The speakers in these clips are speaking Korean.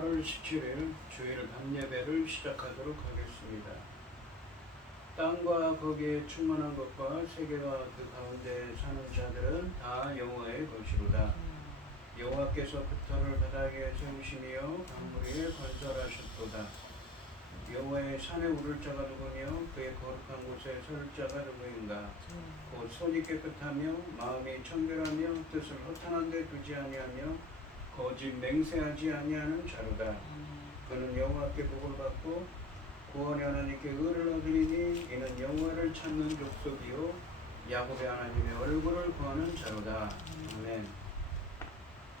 8월 17일 주일 밤예배를 시작하도록 하겠습니다. 땅과 거기에 충만한 것과 세계와 그 가운데 사는 자들은 다 여호와의 것이로다. 여호와께서 깃털을 바닥에 세우시며 강물 위에 건설하셨도다. 여호와의 산에 오를 자가 누구며 그의 거룩한 곳에 설 자가 누구인가. 곧 손이 깨끗하며 마음이 청결하며 뜻을 허탄한 데 두지 아니하며 거짓 맹세하지 아니하는 자로다. 그는 여호와께 복을 받고 구원의 하나님께 의를 얻으리니 이는 여호와를 찾는 족속이요 야곱의 하나님의 얼굴을 구하는 자로다. 아멘.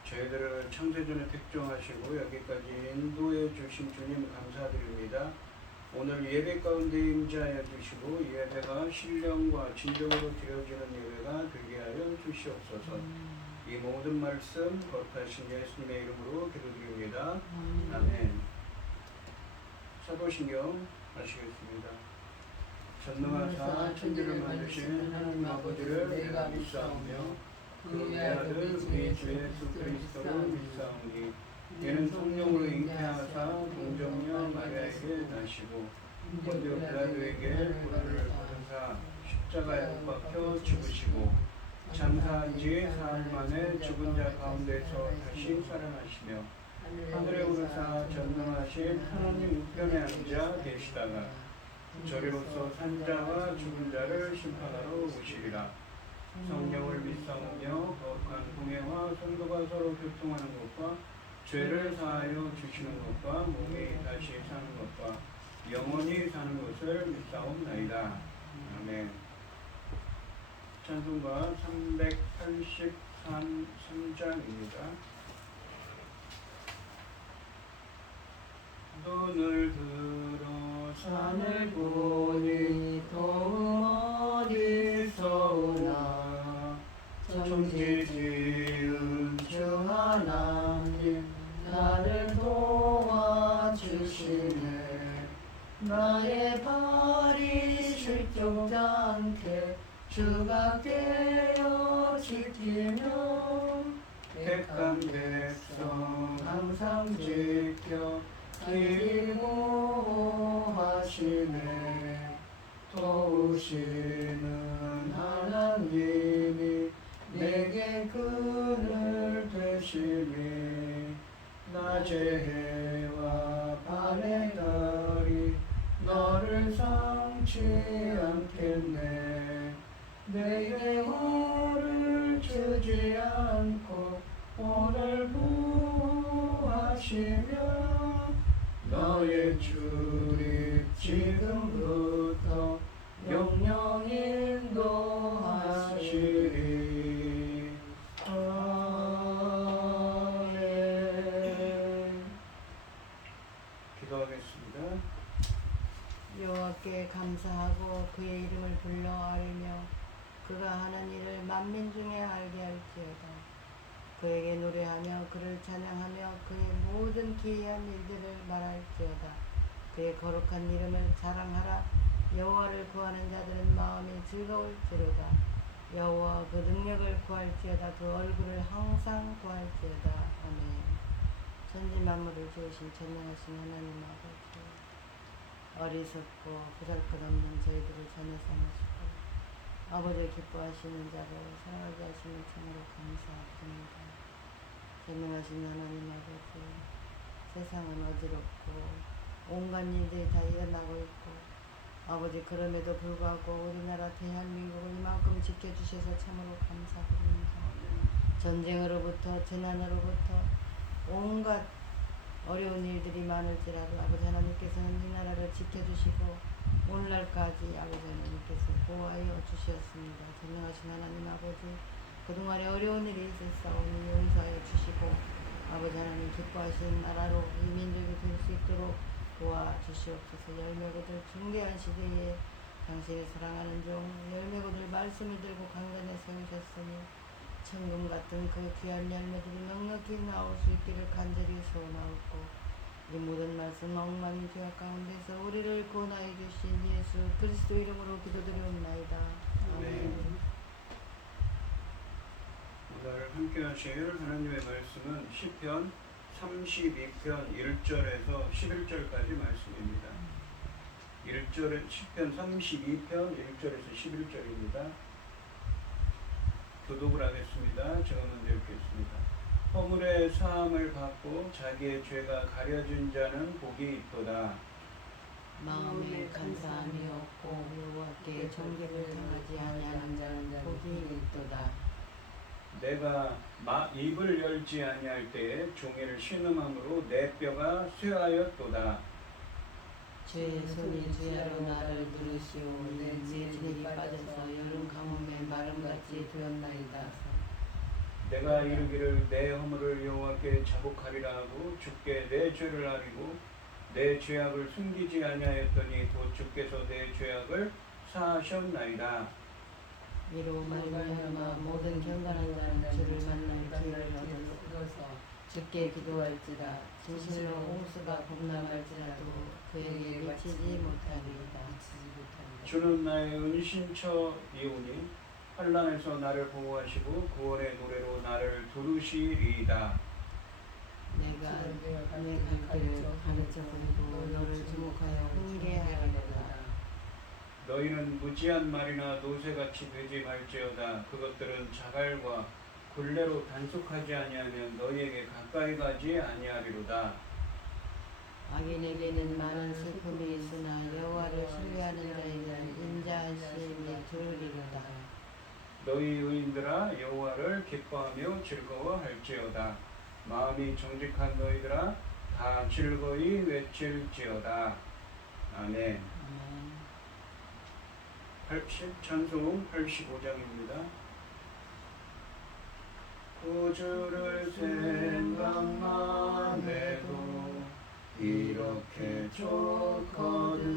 저희들을 창세전에 택정하시고 여기까지 인도해 주신 주님 감사드립니다. 오늘 예배 가운데 임재하여 주시고 예배가 신령과 진정으로 드려지는 예배가 되게 하여 주시옵소서. 이 모든 말씀 거룩하신 예수님의 이름으로 기도드립니다. 아멘. 사도신경 하시겠습니다. 전능하사 천지를 만드신 하나님 아버지를 내가 믿사오며 그의 아들 우리 주 예수 그리스도를 믿사오니 이는 성령으로 잉태하사 동정녀 마리아에게 나시고 본디오 빌라도에게 고난을 받으사 십자가에 못 박혀 죽으시고 장사한 지 사흘 만에 죽은 자 가운데서 다시 살아나시며 하늘에 오르사 전능하신 하나님 우편에 앉아 계시다가 저리로서 산자와 죽은 자를 심판하러 오시리라. 성령을 믿사오며 거룩한 공예와 성도가 서로 교통하는 것과 죄를 사하여 주시는 것과 몸이 다시 사는 것과 영원히 사는 것을 믿사옵나이다. 아멘. 찬송가 383장입니다. 눈을 들어 산을 보니 도움 어디서 오나 천지 지은 주 하나님 나를 도와주시네. 나의 발이 실족지 않게 주가 깨어 지키며 택한 백성 항상 지켜 길 보호하시네. 도우시는 하나님이 내게 그늘 되시니 낮의 해와 밤의 달이 너를 상치 않겠네. 내게 hor을 주지 않고 오늘 보호하시며 너의 출입 지금부터 영영 인도하시리. 아멘. 기도하겠습니다. 여호와께 감사하고 그의 이름을 불러 아뢰며 그가 하는 일을 만민 중에 알게 할지어다. 그에게 노래하며 그를 찬양하며 그의 모든 기이한 일들을 말할지어다. 그의 거룩한 이름을 자랑하라. 여호와를 구하는 자들은 마음이 즐거울지로다. 여호와 그 능력을 구할지어다. 그 얼굴을 항상 구할지어다. 아멘. 천지 만물을 지으신 전능하신 하나님 아버지, 어리석고 보잘것없는 저희들을 전혀 삼으시고 아버지의 기뻐하시는 자를 사랑하게 하시는 참으로 감사합니다. 전능하신 하나님 아버지, 세상은 어지럽고 온갖 일들이 다 일어나고 있고 아버지 그럼에도 불구하고 우리나라 대한민국을 이만큼 지켜주셔서 참으로 감사드립니다. 전쟁으로부터 재난으로부터 온갖 어려운 일들이 많을지라도 아버지 하나님께서는 이 나라를 지켜주시고 오늘날까지 아버지 하나님께서 보호하여 주셨습니다. 전능하신 하나님 아버지, 그동안에 어려운 일이 있었사오니 용서하여 주시고 아버지 하나님 기뻐하신 나라로 이 민족이 될 수 있도록 도와주시옵소서. 열매고들 중대한 시대에 당신이 사랑하는 종 열매고들 말씀을 들고 강단에 세우셨으니 천금 같은 그 귀한 열매들이 넉넉히 나올 수 있기를 간절히 소원하옵고 이 모든 말씀 억만 죄악 가운데서 우리를 구원하여 주신 예수 그리스도 이름으로 기도드리옵나이다. 아멘. 오늘 함께 하실 하나님의 말씀은 시편 32편 1절에서 11절까지 말씀입니다. 1절에 10편 32편 1절에서 11절입니다. 교독을 하겠습니다. 제가 먼저 읽겠습니다. 허물의 사함을 받고 자기의 죄가 가려진 자는 복이 있도다. 마음에 간사함이 없고 여호와께 정직을 행하지 아니하는 자는 복이 있도다. 내가 입을 열지 아니할 때에 종이를 신음함으로 내 뼈가 쇠하였도다. 주의 손이 주야로 나를 들으시오. 내 진이 빠져서 여름 가뭄에 마름같이 되었나이다. 내가 이르기를 내 허물을 여호와께 자복하리라 하고 주께 내 죄를 아리고 내 죄악을 숨기지 아니하였더니 곧 주께서 내 죄악을 사하셨나이다. 이로 말미암아 모든 경건한 자는 주를 만날 기회를 얻어서 주께 기도할지라. 진실로 홍수가 범람할지라도 그에게 미치지 못하리이다. 주는 나의 은신처이오니 환난에서 나를 보호하시고 구원의 노래로 나를 두르시리이다. 내가 내 갈 길을 가르쳐주고 너를 주목하여 훈계하리로다. 너희는 무지한 말이나 노새같이 되지 말지어다. 그것들은 자갈과 굴레로 단속하지 아니하면 너희에게 가까이 가지 아니하리로다. 악인에게는 많은 슬픔이 있으나 여호와를 신뢰하는 자에게는 인자하심이 두르리로다. 너희 의인들아 여호와를 기뻐하며 즐거워할지어다. 마음이 정직한 너희들아 다 즐거이 외칠지어다. 아멘. 찬송 85장입니다. 구주를 생각만 해도 이렇게 좋거든.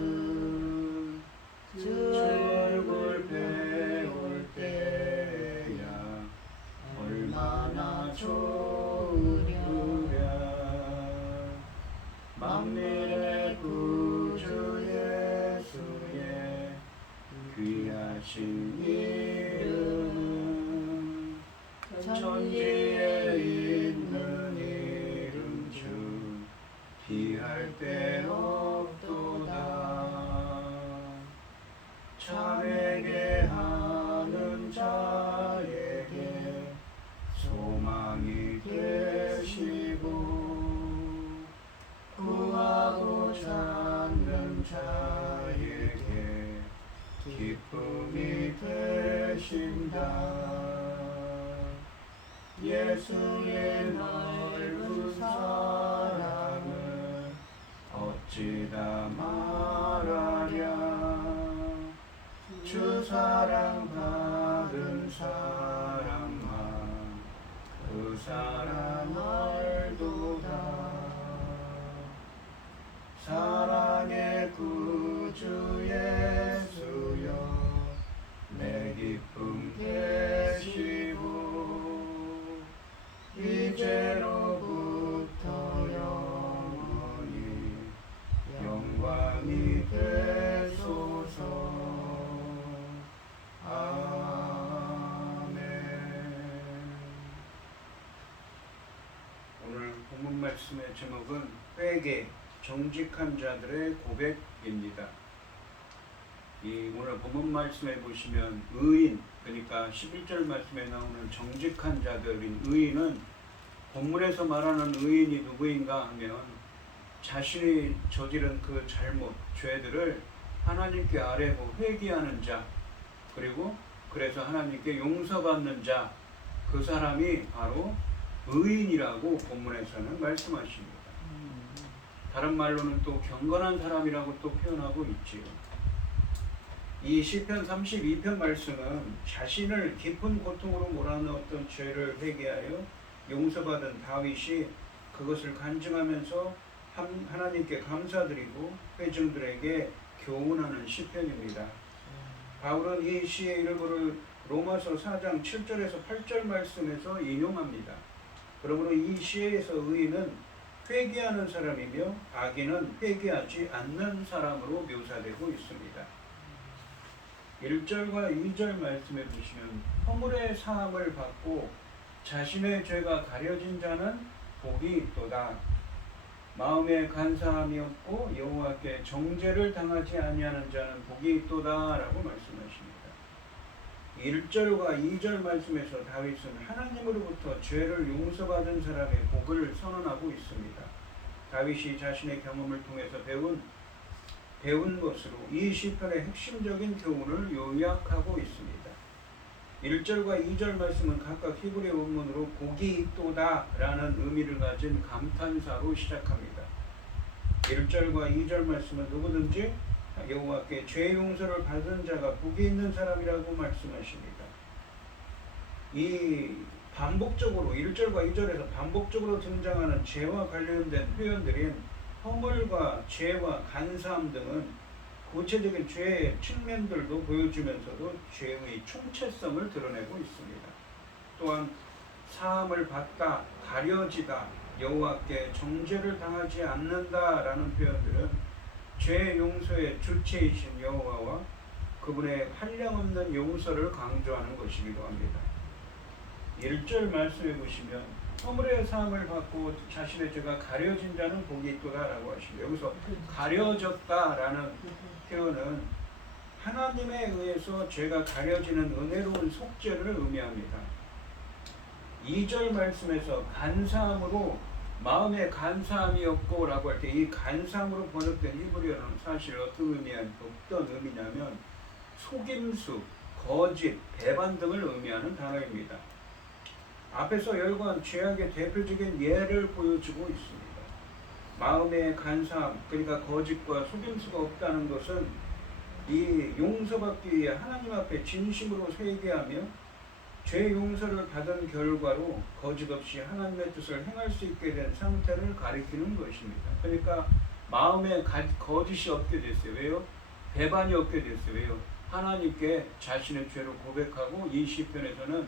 주 얼굴 배울 때야 얼마나 좋으랴. 만민의 구주 예수의 귀하신 이름은 천지에 있는 이름 중 비할 데 없도다. 참에게 하는 자에게 소망이 되시고 구하고 찾는 자에게 기쁨이 되신다. 예수의 넓은 사랑을 어찌다 말하랴. 주 사랑 받은 사람아 그 사랑 알도다. 사랑의 구주 예수여 내 기쁨 되시고 이제로부터 영원히 영광이 되소서. 아멘. 오늘 본문 말씀의 제목은 회개, 정직한 자들의 고백입니다. 이 오늘 본문 말씀에 보시면 의인, 그러니까 11절 말씀에 나오는 정직한 자들인 의인은 본문에서 말하는 의인이 누구인가 하면 자신이 저지른 그 잘못, 죄들을 하나님께 아뢰고 회개하는 자, 그리고 그래서 하나님께 용서받는 자, 그 사람이 바로 의인이라고 본문에서는 말씀하십니다. 다른 말로는 또 경건한 사람이라고 또 표현하고 있지요. 이 시편 32편 말씀은 자신을 깊은 고통으로 몰아넣었던 죄를 회개하여 용서받은 다윗이 그것을 간증하면서 하나님께 감사드리고 회중들에게 교훈하는 시편입니다. 바울은 이 시의 일부를 로마서 4장 7절에서 8절 말씀에서 인용합니다. 그러므로 이 시에서 의인은 회개하는 사람이며 악인은 회개하지 않는 사람으로 묘사되고 있습니다. 1절과 2절 말씀에 보시면 허물의 사함을 받고 자신의 죄가 가려진 자는 복이 있도다. 마음에 간사함이 없고 여호와께 정죄를 당하지 아니하는 자는 복이 있도다라고 말씀하십니다. 1절과 2절 말씀에서 다윗은 하나님으로부터 죄를 용서받은 사람의 복을 선언하고 있습니다. 다윗이 자신의 경험을 통해서 배운 것으로 이 시편의 핵심적인 교훈을 요약하고 있습니다. 1절과 2절 말씀은 각각 히브리 원문으로 복이 있도다 라는 의미를 가진 감탄사로 시작합니다. 1절과 2절 말씀은 누구든지 여호와께 죄 용서를 받은 자가 복이 있는 사람이라고 말씀하십니다. 이 반복적으로 1절과 2절에서 반복적으로 등장하는 죄와 관련된 표현들인 허물과 죄와 간사함 등은 구체적인 죄의 측면들도 보여주면서도 죄의 총체성을 드러내고 있습니다. 또한 사함을 받다, 가려지다, 여호와께 정죄를 당하지 않는다라는 표현들은 죄 용서의 주체이신 여호와와 그분의 한량없는 용서를 강조하는 것이기도 합니다. 1절 말씀해 보시면 허물의 사함을 받고 자신의 죄가 가려진 자는 복이 있도다라고 하십니다. 여기서 가려졌다라는 표현은 하나님에 의해서 죄가 가려지는 은혜로운 속죄를 의미합니다. 2절 말씀에서 간사함으로 마음에 간사함이 없고 라고 할 때 이 간사함으로 번역된 히브리어는 사실 어떤 의미냐면 속임수, 거짓, 배반 등을 의미하는 단어입니다. 앞에서 열거한 죄악의 대표적인 예를 보여주고 있습니다. 마음의 간사함, 그러니까 거짓과 속임수가 없다는 것은 이 용서받기 위해 하나님 앞에 진심으로 회개하며 죄 용서를 받은 결과로 거짓 없이 하나님의 뜻을 행할 수 있게 된 상태를 가리키는 것입니다. 그러니까 마음에 거짓이 없게 됐어요. 왜요? 배반이 없게 됐어요. 왜요? 하나님께 자신의 죄를 고백하고 이 시편에서는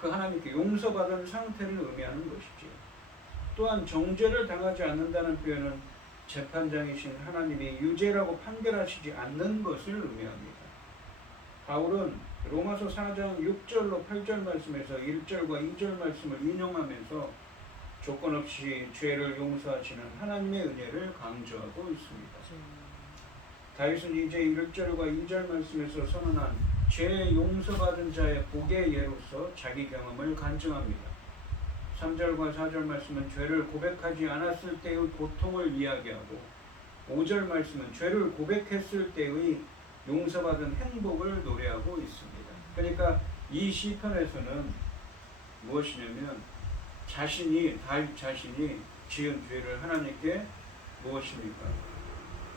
그 하나님께 용서받은 상태를 의미하는 것이죠. 또한 정죄를 당하지 않는다는 표현은 재판장이신 하나님이 유죄라고 판결하시지 않는 것을 의미합니다. 바울은 로마서 4장 6절로 8절 말씀에서 1절과 2절 말씀을 인용하면서 조건 없이 죄를 용서하시는 하나님의 은혜를 강조하고 있습니다. 다윗은 이제 1절과 2절 말씀에서 선언한 죄 용서받은 자의 복의 예로서 자기 경험을 간증합니다. 3절과 4절 말씀은 죄를 고백하지 않았을 때의 고통을 이야기하고 5절 말씀은 죄를 고백했을 때의 용서받은 행복을 노래하고 있습니다. 그러니까 이 시편에서는 무엇이냐면 다윗 자신이 지은 죄를 하나님께 무엇입니까?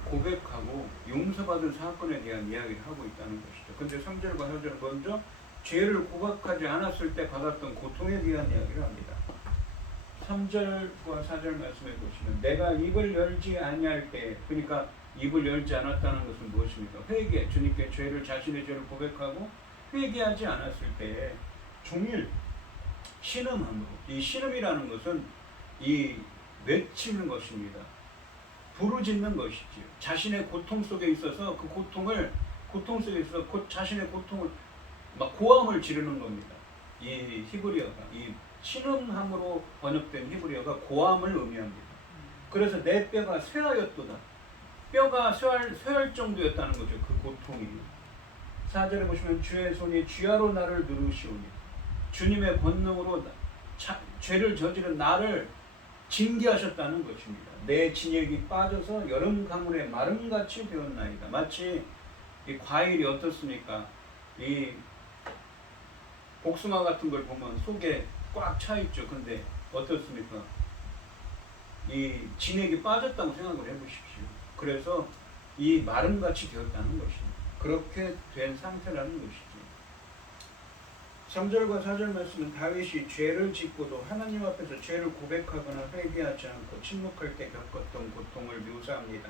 고백하고 용서받은 사건에 대한 이야기를 하고 있다는 것이죠. 근데 3절과 4절은 먼저 죄를 고백하지 않았을 때 받았던 고통에 대한 이야기를 합니다. 3절과 4절 말씀해 보시면 내가 입을 열지 아니할 때, 그러니까 입을 열지 않았다는 것은 무엇입니까? 회개, 주님께 자신의 죄를 고백하고 회개하지 않았을 때 종일 신음함으로, 이 신음이라는 것은 이 외치는 것입니다. 부르짖는 것이지요. 자신의 고통 속에 있어서 그 고통 속에 있어서 자신의 고통을 막 고함을 지르는 겁니다. 이 히브리어가, 이 신음함으로 번역된 히브리어가 고함을 의미합니다. 그래서 내 뼈가 쇠하였도다. 뼈가 쇠할 정도였다는 거죠. 그 고통이. 4절에 보시면 주의 손이 쥐하로 나를 누르시오니, 주님의 권능으로 죄를 저지른 나를 징계하셨다는 것입니다. 내 진액이 빠져서 여름 가물에 마름같이 되었나이다. 마치 이 과일이 어떻습니까? 이 복숭아 같은 걸 보면 속에 꽉 차 있죠. 근데 어떻습니까? 이 진액이 빠졌다고 생각을 해보십시오. 그래서 이 마름같이 되었다는 것입니다. 그렇게 된 상태라는 것이죠. 3절과 4절 말씀은 다윗이 죄를 짓고도 하나님 앞에서 죄를 고백하거나 회개하지 않고 침묵할 때 겪었던 고통을 묘사합니다.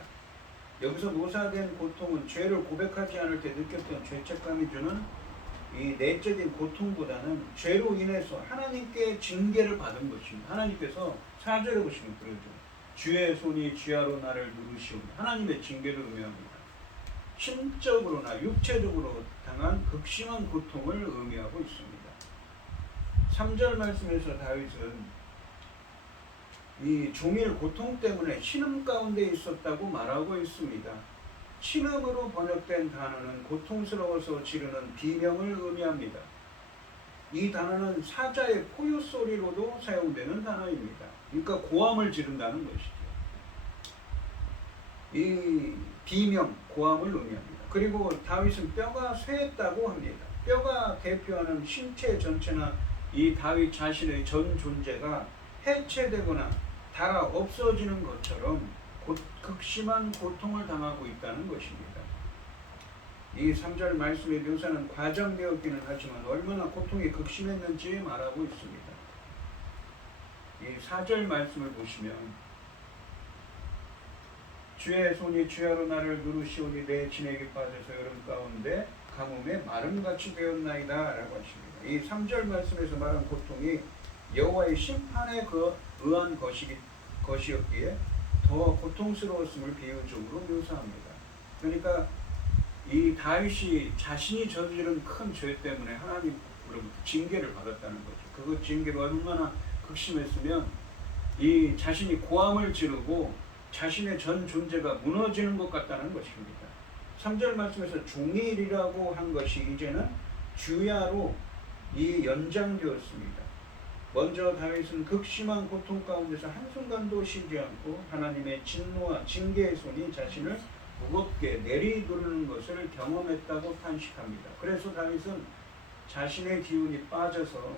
여기서 묘사된 고통은 죄를 고백하지 않을 때 느꼈던 죄책감이 주는 이 내적인 고통보다는 죄로 인해서 하나님께 징계를 받은 것입니다. 하나님께서 4절에 보시면 그러죠. 주의 손이 쥐하로 나를 누르시오니, 하나님의 징계를 의미합니다. 심적으로나 육체적으로 당한 극심한 고통을 의미하고 있습니다. 3절 말씀에서 다윗은 이 종일 고통 때문에 신음 가운데 있었다고 말하고 있습니다. 신음으로 번역된 단어는 고통스러워서 지르는 비명을 의미합니다. 이 단어는 사자의 포효 소리로도 사용되는 단어입니다. 그러니까 고함을 지른다는 것이죠. 이 비명, 고함을 의미합니다. 그리고 다윗은 뼈가 쇠했다고 합니다. 뼈가 대표하는 신체 전체나 이 다윗 자신의 전 존재가 해체되거나 달아 없어지는 것처럼 극심한 고통을 당하고 있다는 것입니다. 이 3절 말씀의 묘사는 과장되었기는 하지만 얼마나 고통이 극심했는지 말하고 있습니다. 이 4절 말씀을 보시면 주의 손이 주야로 나를 누르시오니 내 진액이 빠져서 여름 가운데 가뭄에 마름같이 되었나이다 라고 하십니다. 이 3절 말씀에서 말한 고통이 여호와의 심판에 의한 것이었기에 더 고통스러웠음을 비유적으로 묘사합니다. 그러니까 이 다윗이 자신이 저지른 큰 죄 때문에 하나님으로부터 징계를 받았다는 거죠. 그 징계가 얼마나 극심했으면 이 자신이 고함을 지르고 자신의 전 존재가 무너지는 것 같다는 것입니다. 3절 말씀에서 종일이라고 한 것이 이제는 주야로 이 연장되었습니다. 먼저 다윗은 극심한 고통 가운데서 한순간도 쉬지 않고 하나님의 진노와 징계의 손이 자신을 무겁게 내리누르는 것을 경험했다고 탄식합니다. 그래서 다윗은 자신의 기운이 빠져서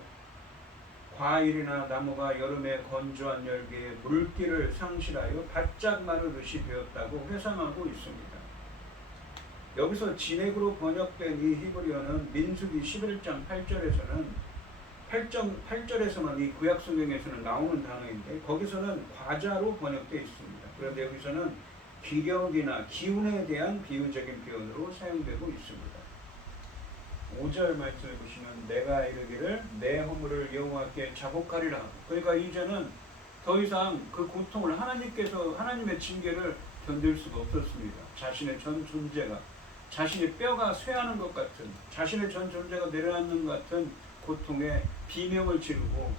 과일이나 나무가 여름의 건조한 열기에 물기를 상실하여 바짝 마르듯이 되었다고 회상하고 있습니다. 여기서 진액으로 번역된 이 히브리어는 민수기 11장 8절에서만 이 구약 성경에서는 나오는 단어인데 거기서는 과자로 번역되어 있습니다. 그런데 여기서는 기력이나 기운에 대한 비유적인 표현으로 사용되고 있습니다. 5절 말씀을 보시면 내가 이르기를 내 허물을 여호와께 자복하리라. 그러니까 이제는 더 이상 그 고통을 하나님의 징계를 견딜 수가 없었습니다. 자신의 전 존재가 자신의 뼈가 쇠하는 것 같은 자신의 전 존재가 내려앉는 것 같은 고통에 비명을 지르고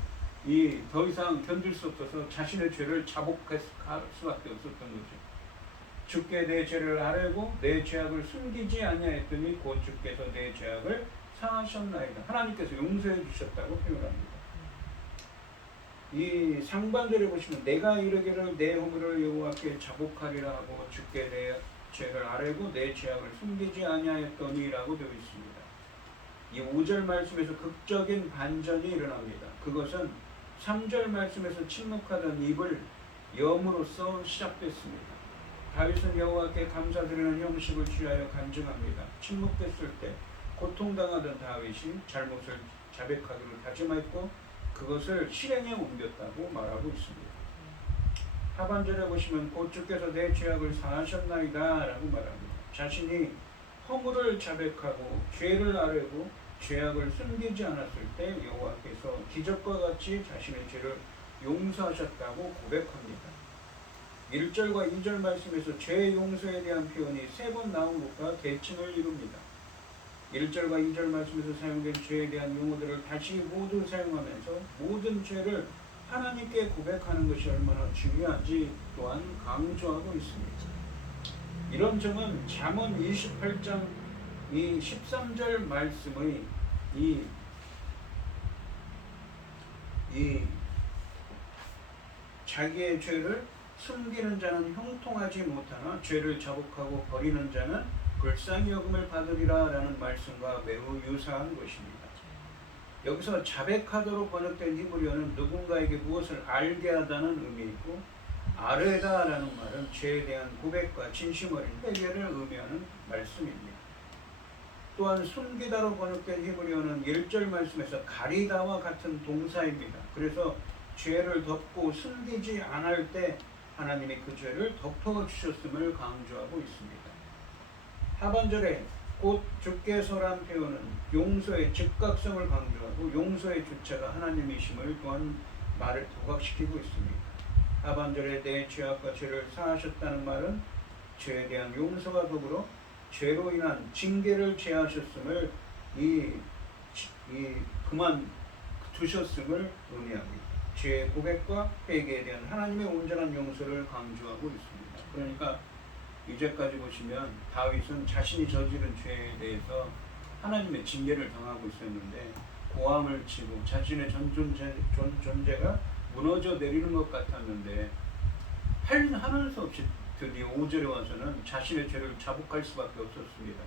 더 이상 견딜 수 없어서 자신의 죄를 자복할 수밖에 없었던 거죠. 주께 내 죄를 아뢰고 내 죄악을 숨기지 아니하였더니 곧 주께서 내 죄악을 사하셨나이다. 하나님께서 용서해 주셨다고 표현합니다. 이 상반절에 보시면 내가 이르기를 내 허물을 여호와께 자복하리라 하고 주께 내 죄를 아뢰고 내 죄악을 숨기지 아니하였더니라고 되어 있습니다. 이 5절 말씀에서 극적인 반전이 일어납니다. 그것은 3절 말씀에서 침묵하던 입을 여음으로써 시작됐습니다. 다윗은 여호와께 감사드리는 형식을 취하여 간증합니다. 침묵됐을 때 고통당하던 다윗이 잘못을 자백하기로 다짐했고 그것을 실행에 옮겼다고 말하고 있습니다. 하반절에 보시면 곧 주께서 내 죄악을 사하셨나이다 라고 말합니다. 자신이 허물을 자백하고 죄를 아뢰고 죄악을 숨기지 않았을 때 여호와께서 기적과 같이 자신의 죄를 용서하셨다고 고백합니다. 1절과 2절 말씀에서 죄 용서에 대한 표현이 3번 나온 것과 대칭을 이룹니다. 1절과 2절 말씀에서 사용된 죄에 대한 용어들을 다시 모두 사용하면서 모든 죄를 하나님께 고백하는 것이 얼마나 중요한지 또한 강조하고 있습니다. 이런 점은 잠언 28장 이 13절 말씀의 자기의 죄를 숨기는 자는 형통하지 못하나 죄를 자복하고 버리는 자는 불쌍히 여김을 받으리라 라는 말씀과 매우 유사한 것입니다. 여기서 자백하도록 번역된 히브리어는 누군가에게 무엇을 알게 하다는 의미이고 아뢰다 라는 말은 죄에 대한 고백과 진심 어린 회개를 의미하는 말씀입니다. 또한 숨기다로 번역된 히브리어는 1절 말씀에서 가리다와 같은 동사입니다. 그래서 죄를 덮고 숨기지 않을 때 하나님이 그 죄를 덮어주셨음을 강조하고 있습니다. 하반절에 곧 주께서란 표현은 용서의 즉각성을 강조하고 용서의 주체가 하나님이심을 또한 말을 부각시키고 있습니다. 하반절에 내 죄악과 죄를 사하셨다는 말은 죄에 대한 용서와 더불어 죄로 인한 징계를 제하셨음을 그만 두셨음을 의미합니다. 죄의 고백과 회개에 대한 하나님의 온전한 용서를 강조하고 있습니다. 그러니까 이제까지 보시면 다윗은 자신이 저지른 죄에 대해서 하나님의 징계를 당하고 있었는데 고함을 치고 자신의 전 존재가 무너져 내리는 것 같았는데 하는 수 없이 드디어 5절에 와서는 자신의 죄를 자복할 수밖에 없었습니다.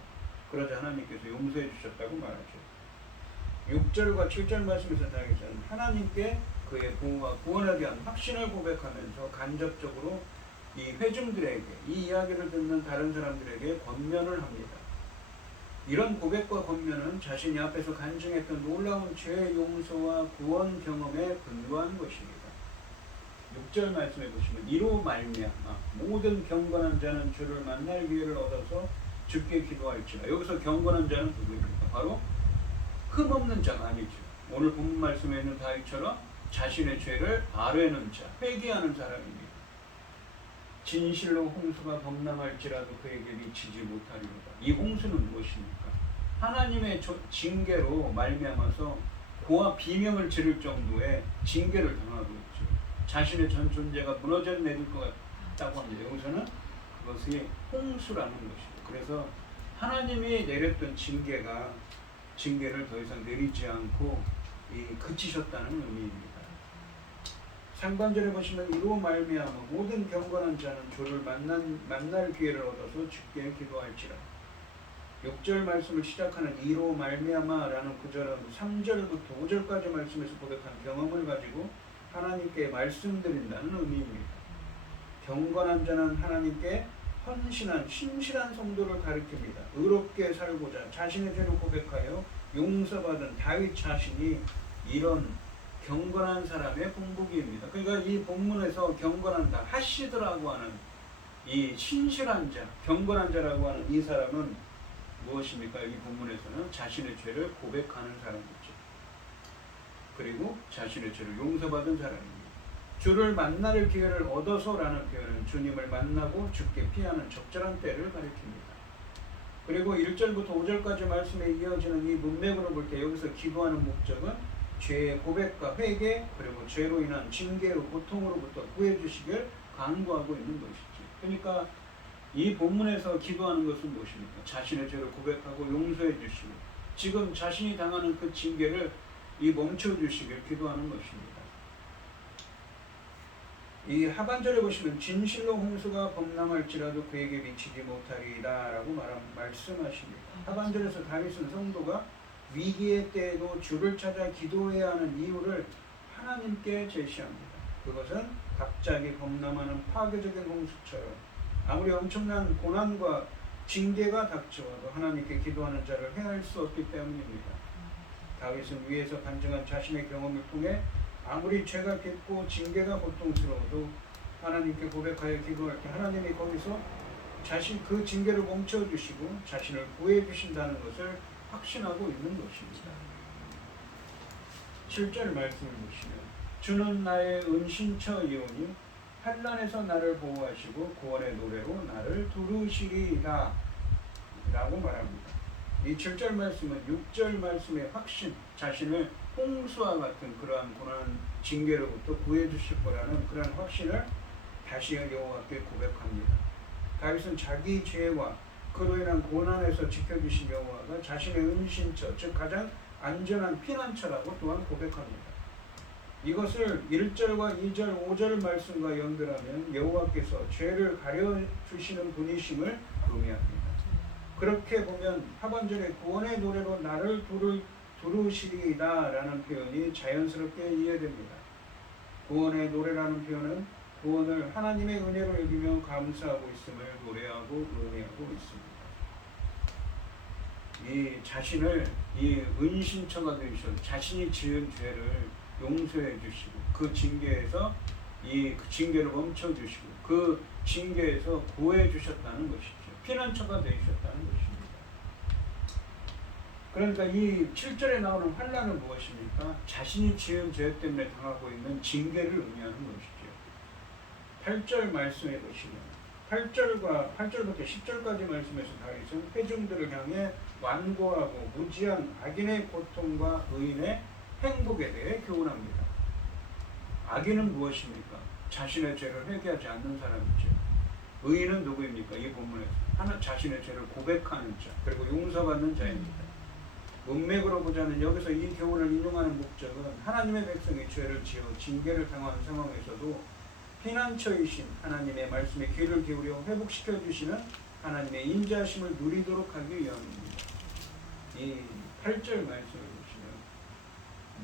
그러자 하나님께서 용서해 주셨다고 말하죠. 6절과 7절 말씀에서 다윗은 하나님께 그의 보호와 구원에 대한 확신을 고백하면서 간접적으로 이 회중들에게, 이 이야기를 듣는 다른 사람들에게 권면을 합니다. 이런 고백과 권면은 자신이 앞에서 간증했던 놀라운 죄의 용서와 구원 경험에 근거한 것입니다. 6절 말씀해 보시면 이로 말미암아 모든 경건한 자는 주를 만날 기회를 얻어서 주께 기도할지라. 여기서 경건한 자는 누구입니까? 바로 흠없는 자가 아니죠. 오늘 본문 말씀에 있는 다윗처럼 자신의 죄를 아뢰는 자, 회개하는 사람입니다. 진실로 홍수가 범람할지라도 그에게 미치지 못하리로다. 이 홍수는 무엇입니까? 하나님의 징계로 말미암아서 고와 비명을 지를 정도의 징계를 당하고 있죠. 자신의 전 존재가 무너져 내릴 것 같다고 합니다. 여기서는 그것이 홍수라는 것이죠. 그래서 하나님이 내렸던 징계를 더 이상 내리지 않고 그치셨다는 의미입니다. 상반절에 보시면 이로 말미암아 모든 경건한 자는 주를 만날 기회를 얻어서 주께 기도할지라. 6절 말씀을 시작하는 이로 말미암아라는 구절은 3절부터 5절까지 말씀에서 고백한 경험을 가지고 하나님께 말씀드린다는 의미입니다. 경건한 자는 하나님께 헌신한 신실한 성도를 가리킵니다. 의롭게 살고자 자신의 죄를 고백하여 용서받은 다윗 자신이 이런 경건한 사람의 본보기입니다. 그러니까 이 본문에서 경건한 자, 하시드라고 하는 이 신실한 자, 경건한 자라고 하는 이 사람은 무엇입니까? 이 본문에서는 자신의 죄를 고백하는 사람이죠. 그리고 자신의 죄를 용서받은 사람입니다. 주를 만날 기회를 얻어서라는 표현은 주님을 만나고 주께 피하는 적절한 때를 가리킵니다. 그리고 1절부터 5절까지 말씀에 이어지는 이 문맥으로 볼 때 여기서 기도하는 목적은 죄의 고백과 회개, 그리고 죄로 인한 징계로 고통으로부터 구해 주시길 간구하고 있는 것이지. 그러니까 이 본문에서 기도하는 것은 무엇입니까? 자신의 죄를 고백하고 용서해 주시고 지금 자신이 당하는 그 징계를 멈춰 주시길 기도하는 것입니다. 이 하반절에 보시면 진실로 홍수가 범람할지라도 그에게 미치지 못하리이다 라고 말씀하십니다. 하반절에서 다윗은 성도가 위기의 때에도 주를 찾아 기도해야 하는 이유를 하나님께 제시합니다. 그것은 갑자기 범람하는 파괴적인 홍수처럼 아무리 엄청난 고난과 징계가 닥쳐와도 하나님께 기도하는 자를 해할 수 없기 때문입니다. 다윗은 위에서 간증한 자신의 경험을 통해 아무리 죄가 깊고 징계가 고통스러워도 하나님께 고백하여 기도할 때 하나님이 거기서 그 징계를 멈춰주시고 자신을 구해 주신다는 것을 확신하고 있는 것입니다. 7절 말씀을 보시면 주는 나의 은신처이오니 환난에서 나를 보호하시고 구원의 노래로 나를 두르시리이다 라고 말합니다. 이 7절 말씀은 6절 말씀의 확신, 자신을 홍수와 같은 그러한 고난 징계로부터 구해 주실 거라는 그러한 확신을 다시 여호와께 고백합니다. 다윗은 자기 죄와 그로 인한 고난에서 지켜주신 여호와가 자신의 은신처, 즉 가장 안전한 피난처라고 또한 고백합니다. 이것을 1절과 2절, 5절 말씀과 연결하면 여호와께서 죄를 가려주시는 분이심을 의미합니다. 그렇게 보면 하반절에 구원의 노래로 나를 두르시리이다 라는 표현이 자연스럽게 이해됩니다. 구원의 노래라는 표현은 구원을 하나님의 은혜로 여기며 감사하고 있음을 노래하고 의미하고 있습니다. 이 자신을 이 은신처가 되셔서 자신이 지은 죄를 용서해 주시고 그 징계에서 그 징계를 멈춰 주시고 그 징계에서 구해 주셨다는 것이죠. 피난처가 되셨다는 것입니다. 그러니까 이 7절에 나오는 환난은 무엇입니까? 자신이 지은 죄 때문에 당하고 있는 징계를 의미하는 것이죠. 8절 말씀해 보시면 8절부터 10절까지 말씀에서 다윗은 회중들을 향해 완고하고 무지한 악인의 고통과 의인의 행복에 대해 교훈합니다. 악인은 무엇입니까? 자신의 죄를 회개하지 않는 사람이죠. 의인은 누구입니까? 이 본문에서 자신의 죄를 고백하는 자, 그리고 용서받는 자입니다. 문맥으로 보자면 여기서 이 교훈을 인용하는 목적은 하나님의 백성이 죄를 지어 징계를 당한 상황에서도 피난처이신 하나님의 말씀에 귀를 기울여 회복시켜 주시는 하나님의 인자하심을 누리도록 하기 위함입니다. 이 8절 말씀을 보시면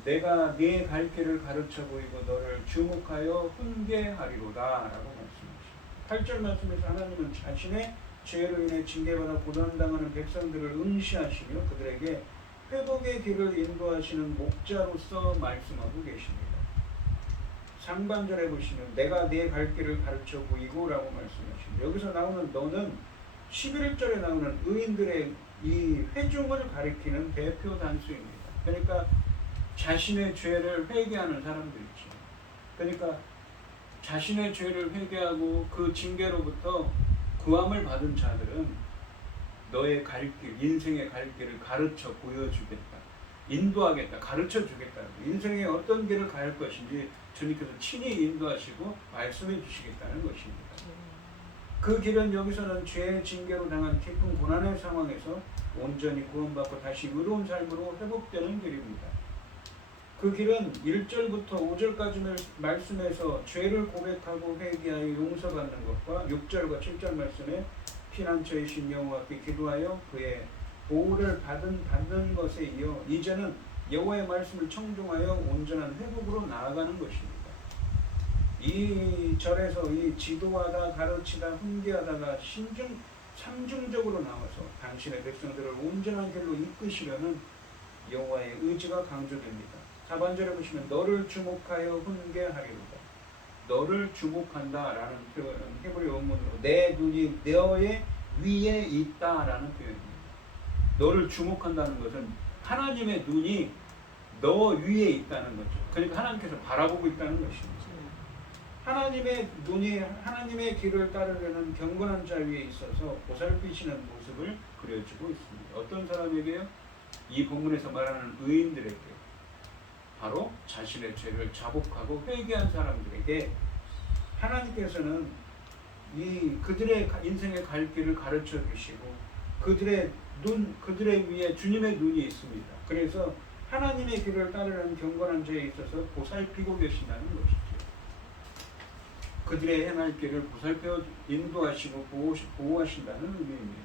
내가 네 갈 길을 가르쳐 보이고 너를 주목하여 훈계하리로다 라고 말씀하십니다. 8절 말씀에서 하나님은 자신의 죄로 인해 징계받아 고난당하는 백성들을 응시하시며 그들에게 회복의 길을 인도하시는 목자로서 말씀하고 계십니다. 상반절에 보시면 내가 네 갈 길을 가르쳐 보이고 라고 말씀하십니다. 여기서 나오는 너는 11절에 나오는 의인들의 이 회중을 가리키는 대표 단수입니다. 그러니까 자신의 죄를 회개하는 사람들이죠. 그러니까 자신의 죄를 회개하고 그 징계로부터 구함을 받은 자들은 너의 갈 길, 인생의 갈 길을 가르쳐 보여주겠다. 인도하겠다. 가르쳐 주겠다. 인생의 어떤 길을 갈 것인지 주님께서 친히 인도하시고 말씀해 주시겠다는 것입니다. 그 길은 여기서는 죄의 징계로 당한 깊은 고난의 상황에서 온전히 구원받고 다시 의로운 삶으로 회복되는 길입니다. 그 길은 1절부터 5절까지 말씀에서 죄를 고백하고 회개하여 용서받는 것과 6절과 7절 말씀에 피난처이신 여호와께 기도하여 그의 보호를 받는 것에 이어 이제는 여호와의 말씀을 청종하여 온전한 회복으로 나아가는 것입니다. 이 절에서 이 지도하다, 가르치다, 훈계하다가 삼중적으로 나와서 당신의 백성들을 온전한 길로 이끄시려는 여호와의 의지가 강조됩니다. 하반절에 보시면 너를 주목하여 훈계하리로다. 너를 주목한다 라는 표현은 히브리 원문으로 내 눈이 너의 위에 있다 라는 표현입니다. 너를 주목한다는 것은 하나님의 눈이 너 위에 있다는 거죠. 그러니까 하나님께서 바라보고 있다는 것입니다. 하나님의 눈이 하나님의 길을 따르려는 경건한 자 위에 있어서 보살피시는 모습을 그려주고 있습니다. 어떤 사람에게요? 이 본문에서 말하는 의인들에게, 바로 자신의 죄를 자복하고 회개한 사람들에게 하나님께서는 그들의 인생의 갈 길을 가르쳐 주시고 그들의 위에 주님의 눈이 있습니다. 그래서 하나님의 길을 따르는 경건한 자에 있어서 보살피고 계신다는 것이죠. 그들의 행할 길을 보살펴 인도하시고 보호하신다는 의미입니다.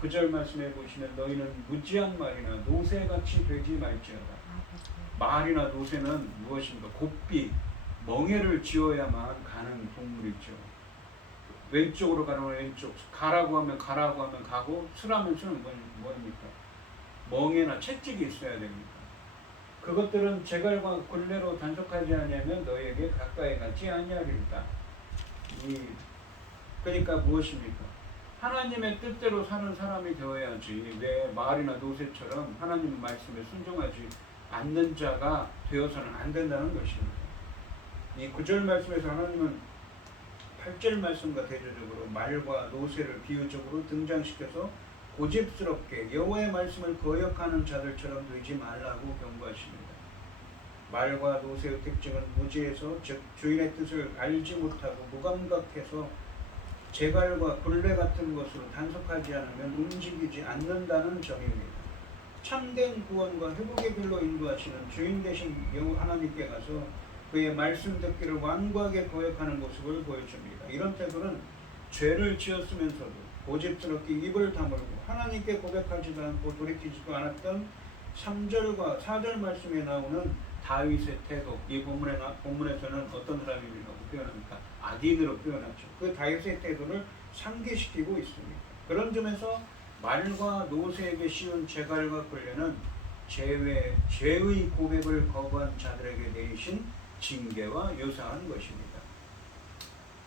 9절 말씀에 보시면 너희는 무지한 말이나 노새같이 되지 말지어다. 말이나 노새는 무엇인가? 곱비, 멍에를 지어야만 가는 동물이죠. 왼쪽으로 가면 왼쪽, 가라고 하면 가고, 쓰라면 쓰는 뭐입니까? 멍에나 채찍이 있어야 됩니다. 그것들은 제갈과 굴레로 단속하지 않으면 너에게 가까이 가지 아니하리로다. 그러니까 무엇입니까? 하나님의 뜻대로 사는 사람이 되어야지 왜 말이나 노새처럼 하나님의 말씀에 순종하지 않는 자가 되어서는 안 된다는 것입니다. 이 9절 말씀에서 하나님은 8절 말씀과 대조적으로 말과 노새를 비유적으로 등장시켜서 고집스럽게 여호와의 말씀을 거역하는 자들처럼 되지 말라고 경고하십니다. 말과 노새의 특징은 무지해서 즉 주인의 뜻을 알지 못하고 무감각해서 제갈과 굴레 같은 것으로 단속하지 않으면 움직이지 않는다는 점입니다. 참된 구원과 회복의 길로 인도하시는 주인 되신 여호와 하나님께 가서 그의 말씀 듣기를 완고하게 거역하는 모습을 보여줍니다. 이런 태도는 죄를 지었으면서도 고집스럽게 입을 다물고 하나님께 고백하지도 않고 돌이키지도 않았던 3절과 4절 말씀에 나오는 다윗의 태도, 이 본문에서는 어떤 사람이라고 표현합니까? 악인으로 표현하죠. 그 다윗의 태도를 상기시키고 있습니다. 그런 점에서 말과 노새에게 씌운 제갈과 굴레는 죄의 고백을 거부한 자들에게 내리신 징계와 유사한 것입니다.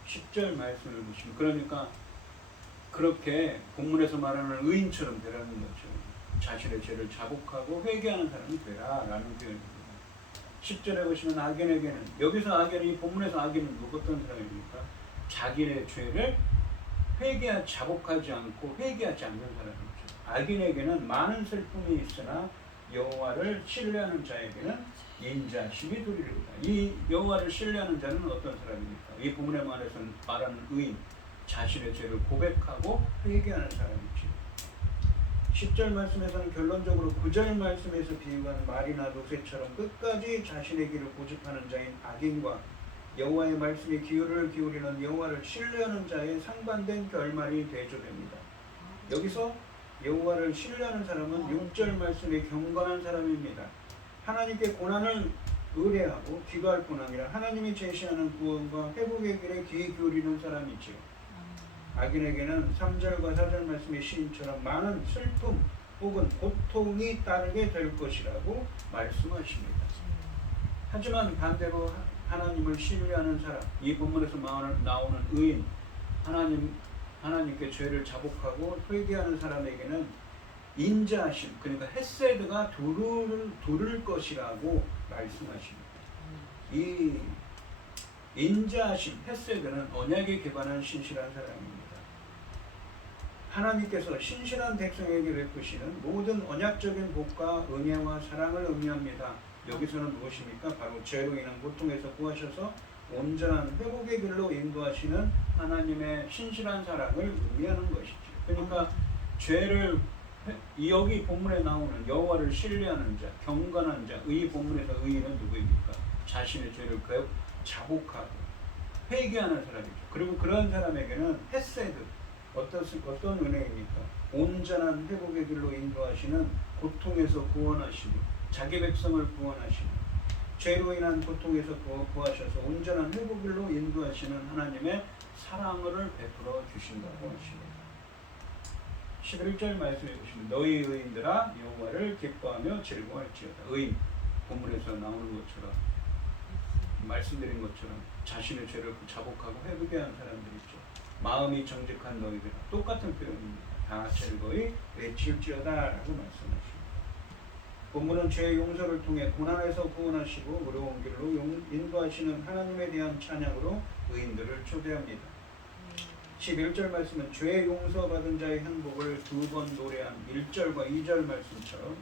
10절 말씀을 보시면 그러니까 그렇게 본문에서 말하는 의인처럼 되라는 거죠. 자신의 죄를 자복하고 회개하는 사람이 되라 라는 표현입니다. 10절에 보시면 악인에게는, 여기서 악인, 이 본문에서 악인은 어떤 사람입니까? 자기의 죄를 자복하지 않고 회개하지 않는 사람이죠. 악인에게는 많은 슬픔이 있으나 여호와를 신뢰하는 자에게는 인자심이 두리로다. 이 여호와를 신뢰하는 자는 어떤 사람입니까? 이 본문에 말하는 의인, 자신의 죄를 고백하고 회개하는 사람이지. 10절 말씀에서는 결론적으로 9절 말씀에서 비유한 말이나 노새처럼 끝까지 자신의 길을 고집하는 자인 악인과 여호와의 말씀에 귀를 기울이는 여호와를 신뢰하는 자의 상반된 결말이 대조됩니다. 여기서 여호와를 신뢰하는 사람은 6절 말씀에 경건한 사람입니다. 하나님께 고난을 의뢰하고 기도할 뿐 아니라 하나님이 제시하는 구원과 회복의 길에 귀 기울이는 사람이지요. 악인에게는 3절과 4절 말씀의 시인처럼 많은 슬픔 혹은 고통이 따르게 될 것이라고 말씀하십니다. 하지만 반대로 하나님을 신뢰하는 사람, 이 본문에서 나오는 의인, 하나님께 죄를 자복하고 회개하는 사람에게는 인자하심, 그러니까 헤세드가 두를 것이라고 말씀하십니다. 이 인자하심, 헤세드는 언약에 기반한 신실한 사람입니다. 하나님께서 신실한 백성에게 베푸시는 모든 언약적인 복과 은혜와 사랑을 의미합니다. 여기서는 무엇입니까? 바로 죄로 인한 고통에서 구하셔서 온전한 회복의 길로 인도하시는 하나님의 신실한 사랑을 의미하는 것이죠. 그러니까 죄를, 여기 본문에 나오는 여호와를 신뢰하는 자, 경건한 자, 이 본문에서 의인은 누구입니까? 자신의 죄를 자복하고 회개하는 사람이죠. 그리고 그런 사람에게는 헤세드, 어떤 은혜입니까? 온전한 회복의 길로 인도하시는, 고통에서 구원하시고 자기 백성을 구원하시는, 죄로 인한 고통에서 구하셔서 온전한 회복의 길로 인도하시는 하나님의 사랑을 베풀어 주신다고 하십니다. 11절 말씀해 보시면 너희 의인들아 여호와를 기뻐하며 즐거워할지어다. 의인, 본문에서 나오는 것처럼, 말씀드린 것처럼 자신의 죄를 자복하고 회개한 사람들이죠. 마음이 정직한 너희들, 똑같은 표현입니다. 다 즐거이 외칠지어다 라고 말씀하십니다. 본문은 죄의 용서를 통해 고난에서 구원하시고 의로운 길로 인도하시는 하나님에 대한 찬양으로 의인들을 초대합니다. 11절 말씀은 죄 용서받은 자의 행복을 2번 노래한 1절과 2절 말씀처럼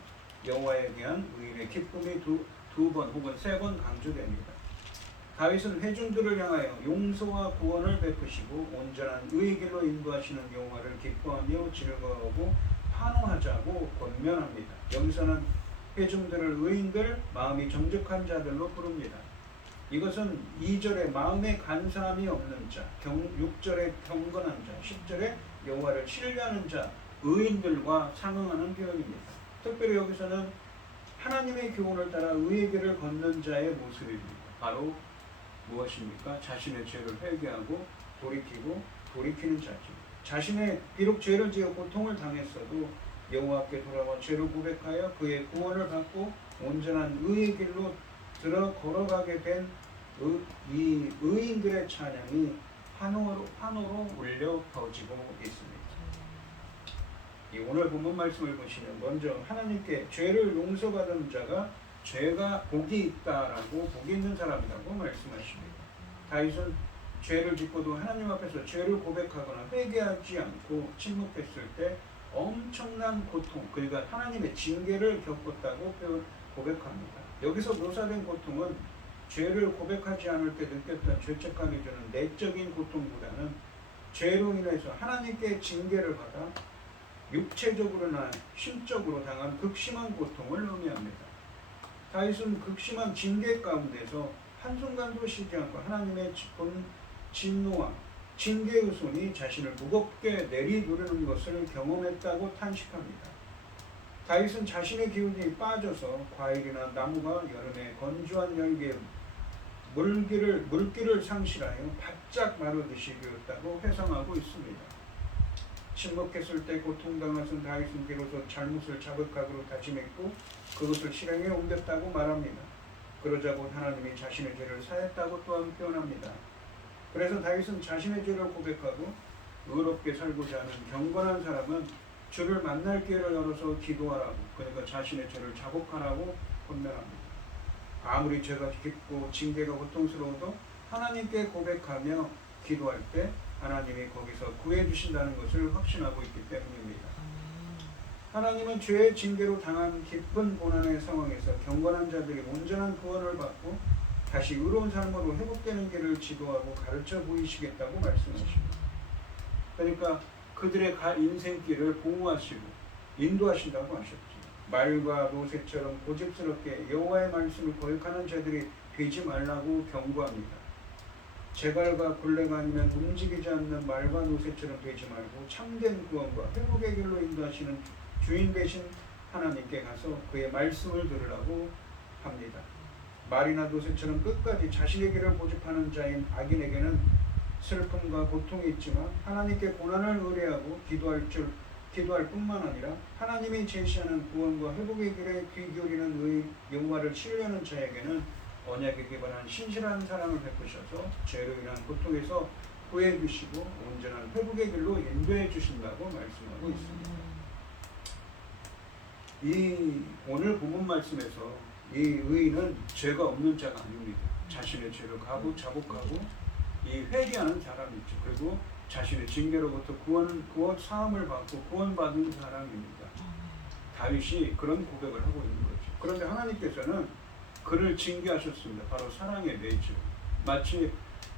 여호와에 대한 의인의 기쁨이 두 번 혹은 3번 강조됩니다. 다윗은 회중들을 향하여 용서와 구원을 베푸시고 온전한 의의 길로 인도하시는 여호와를 기뻐하며 즐거워하고 환호하자고 권면합니다. 여기서는 회중들을 의인들, 마음이 정직한 자들로 부릅니다. 이것은 2절에 마음에 간사함이 없는 자, 6절에 경건한 자, 10절에 여호와를 신뢰하는 자, 의인들과 상응하는 표현입니다. 특별히 여기서는 하나님의 교훈을 따라 의의 길을 걷는 자의 모습입니다. 바로 무엇입니까? 자신의 죄를 회개하고 돌이키는 자죠. 비록 죄를 지어 고통을 당했어도 여호와께 돌아와 죄를 고백하여 그의 구원을 받고 온전한 의의 길로 걸어가게 된 이 의인들의 찬양이 환호로 울려 퍼지고 있습니다. 이 오늘 본문 말씀을 보시면 먼저 하나님께 죄를 용서받은 자가 죄가 복이 있다라고, 복이 있는 사람이라고 말씀하십니다. 다윗은 죄를 짓고도 하나님 앞에서 죄를 고백하거나 회개하지 않고 침묵했을 때 엄청난 고통, 그러니까 하나님의 징계를 겪었다고 고백합니다. 여기서 묘사된 고통은 죄를 고백하지 않을 때 느꼈던 죄책감이 주는 내적인 고통보다는 죄로 인해서 하나님께 징계를 받아 육체적으로나 심적으로 당한 극심한 고통을 의미합니다. 다윗은 극심한 징계 가운데서 한순간도 쉬지 않고 하나님의 진노와 징계의 손이 자신을 무겁게 내리누르는 것을 경험했다고 탄식합니다. 다윗은 자신의 기운이 빠져서 과일이나 나무가 여름에 건조한 열기에 물기를 상실하여 바짝 마르듯이 되었다고 회상하고 있습니다. 침묵했을 때 고통당하신 다윗은 비로소 잘못을 자백하기로 다짐했고 그것을 실행에 옮겼다고 말합니다. 그러자 곧 하나님이 자신의 죄를 사했다고 또한 표현합니다. 그래서 다윗은 자신의 죄를 고백하고 의롭게 살고자 하는 경건한 사람은 주를 만날 기회를 열어서 기도하라고, 그러니까 자신의 죄를 자복하라고 권면합니다. 아무리 죄가 깊고 징계가 고통스러워도 하나님께 고백하며 기도할 때 하나님이 거기서 구해 주신다는 것을 확신하고 있기 때문입니다. 하나님은 죄의 징계로 당한 깊은 고난의 상황에서 경건한 자들이 온전한 구원을 받고 다시 의로운 삶으로 회복되는 길을 지도하고 가르쳐 보이시겠다고 말씀하십니다. 그러니까 그들의 인생길을 보호하시고 인도하신다고 하셨죠. 말과 노새처럼 고집스럽게 여호와의 말씀을 거역하는 자들이 되지 말라고 경고합니다. 재갈과 굴레가 아니면 움직이지 않는 말과 노새처럼 되지 말고 참된 구원과 회복의 길로 인도하시는 주인 되신 하나님께 가서 그의 말씀을 들으라고 합니다. 말이나 노새처럼 끝까지 자신의 길을 고집하는 자인 악인에게는 슬픔과 고통이 있지만 하나님께 고난을 의뢰하고 기도할 뿐만 아니라 하나님이 제시하는 구원과 회복의 길에 귀 기울이는 여호와를 신뢰하는 자에게는 언약에 기반한 신실한 사랑을 베푸셔서 죄로 인한 고통에서 구해 주시고 온전한 회복의 길로 인도해 주신다고 말씀하고 있습니다. 이 오늘 본문 말씀에서 이 의인은 죄가 없는 자가 아닙니다. 자신의 죄를 자복하고 이 회개하는 사람이죠. 그리고 자신의 징계로부터 구원 사함을 받고 구원받은 사람입니다. 다윗이 그런 고백을 하고 있는 거죠. 그런데 하나님께서는 그를 징계하셨습니다. 바로 사랑의 매죠. 마치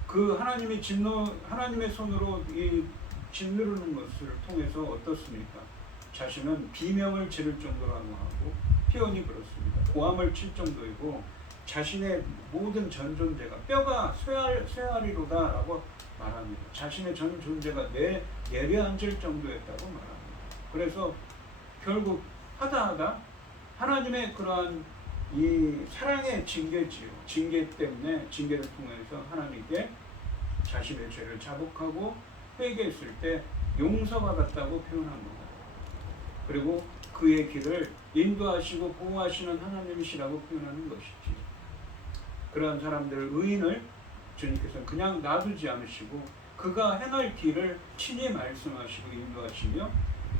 그 하나님의 손으로 이 짓누르는 것을 통해서 어떻습니까? 자신은 비명을 지를 정도로 하고 표현이 그렇습니다. 고함을 칠 정도이고 자신의 모든 전 존재가 뼈가 쇠하리로다라고 말합니다. 자신의 전 존재가 내려앉을 정도였다고 말합니다. 그래서 결국 하다 하나님의 그러한 이 사랑의 징계지요. 징계 때문에 징계를 통해서 하나님께 자신의 죄를 자복하고 회개했을 때 용서받았다고 표현한 겁니다. 그리고 그의 길을 인도하시고 보호하시는 하나님이시라고 표현하는 것이지. 그러한 사람들 의인을 주님께서는 그냥 놔두지 않으시고 그가 행할 길을 친히 말씀하시고 인도하시며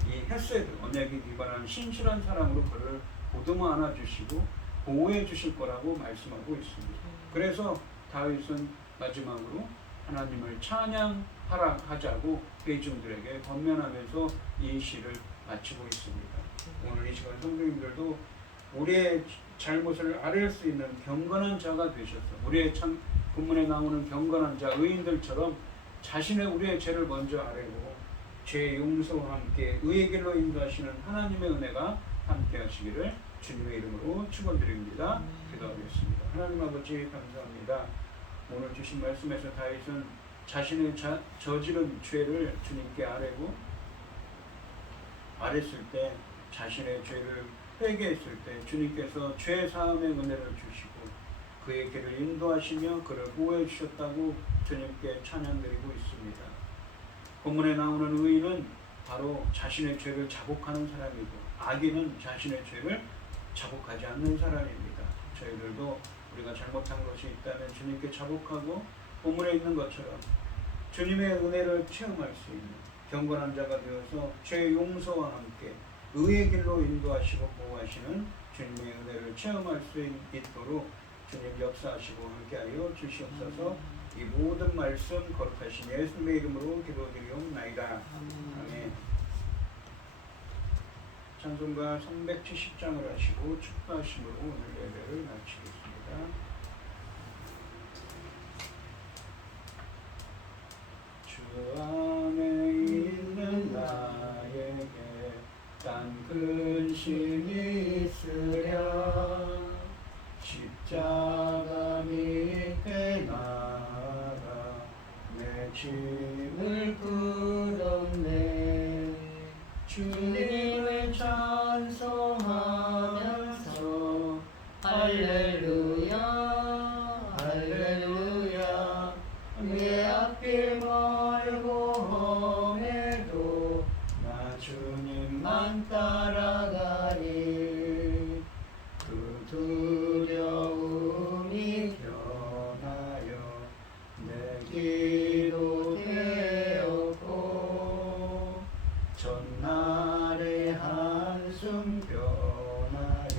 이 헤세드 언약에 기반한 신실한 사랑으로 그를 보듬어 안아주시고 보호해 주실 거라고 말씀하고 있습니다. 그래서 다윗은 마지막으로 하나님을 찬양하자고 회중들에게 권면하면서 이 시를 마치고 있습니다. 오늘 이 시간 성도님들도 우리의 잘못을 아뢰 수 있는 경건한 자가 되셔서 우리의 본문에 나오는 경건한 자 의인들처럼 우리의 죄를 먼저 아뢰고 죄의 용서와 함께 의의 길로 인도하시는 하나님의 은혜가 함께 하시기를 주님의 이름으로 축원드립니다. 기도하겠습니다. 하나님 아버지 감사합니다. 오늘 주신 말씀에서 다윗은 자신의 저지른 죄를 주님께 아뢰었을 때 자신의 죄를 회개했을 때 주님께서 죄 사함의 은혜를 주시고 그의 길을 인도하시며 그를 보호해 주셨다고 주님께 찬양드리고 있습니다. 본문에 나오는 의인은 바로 자신의 죄를 자복하는 사람이고 악인은 자신의 죄를 자복하지 않는 사람입니다. 저희들도 우리가 잘못한 것이 있다면 주님께 자복하고 본문에 있는 것처럼 주님의 은혜를 체험할 수 있는 경건한 자가 되어서 죄 용서와 함께 의의 길로 인도하시고 보호하시는 주님의 은혜를 체험할 수 있도록 주님 역사하시고 함께하여 주시옵소서. 이 모든 말씀 거룩하신 예수님의 이름으로 기도드리옵나이다. 아멘. 찬송가 370장을 하시고 축도하심으로 오늘 예배를 마치겠습니다. 주 안에 있는 나에게 딴 근심이 있으랴 십자가 밑에 나가 내 짐을 끌었네. 주님을 찬송하면서 할렐루야 할렐루야 내 앞길 멀고 험해도 나 주님만 따라가니 그 두려움이 변하여 내 기도 되었고 전날의 한숨 변하여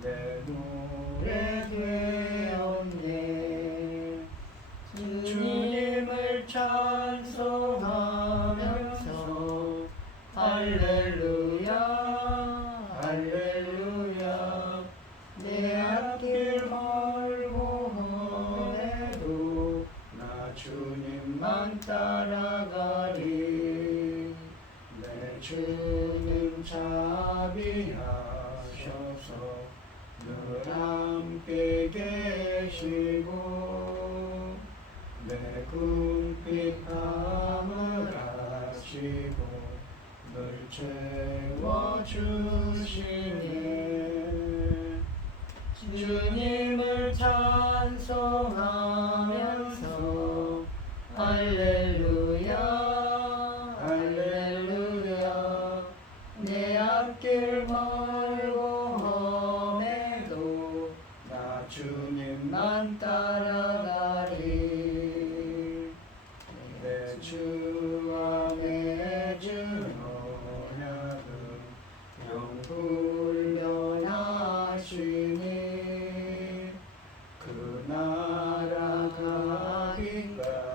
내 노래 되었네. 주님을 찬송하면서 할렐루야 주님만 따라가리. 내 주님 자비하셔서 늘 함께 계시고 내 궁핍함을 아시고 늘 채워주시네. 주님을 찬송하면서 할렐루야 할렐루야. 내 앞길 멀고 험해도 나 주님만 따라가리. 내 주와 맺은 언약은 영불변하시니 그 나라 가기까지는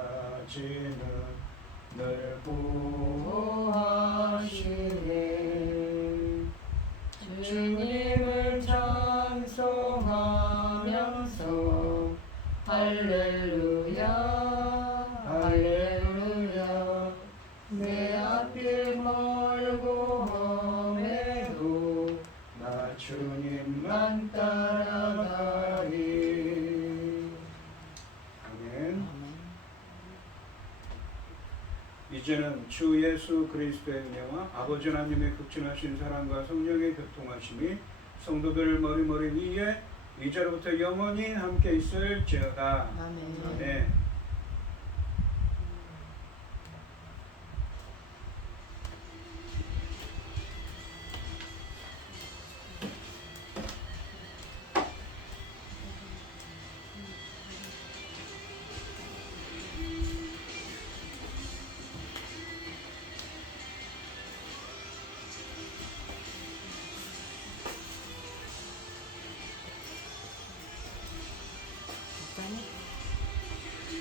늘 보호하시네. 주님을 찬송하면서 할렐루야 할렐루야. 내 앞길 멀고 험해도 나 주님만 따라가리. 아멘. 이제는 주 예수 그리스도의 은혜와 아버지 하나님의 극진하신 사랑과 성령의 교통하심이 성도들 머리머리 위에 이제로부터 영원히 함께 있을지어다. 아멘. 아멘.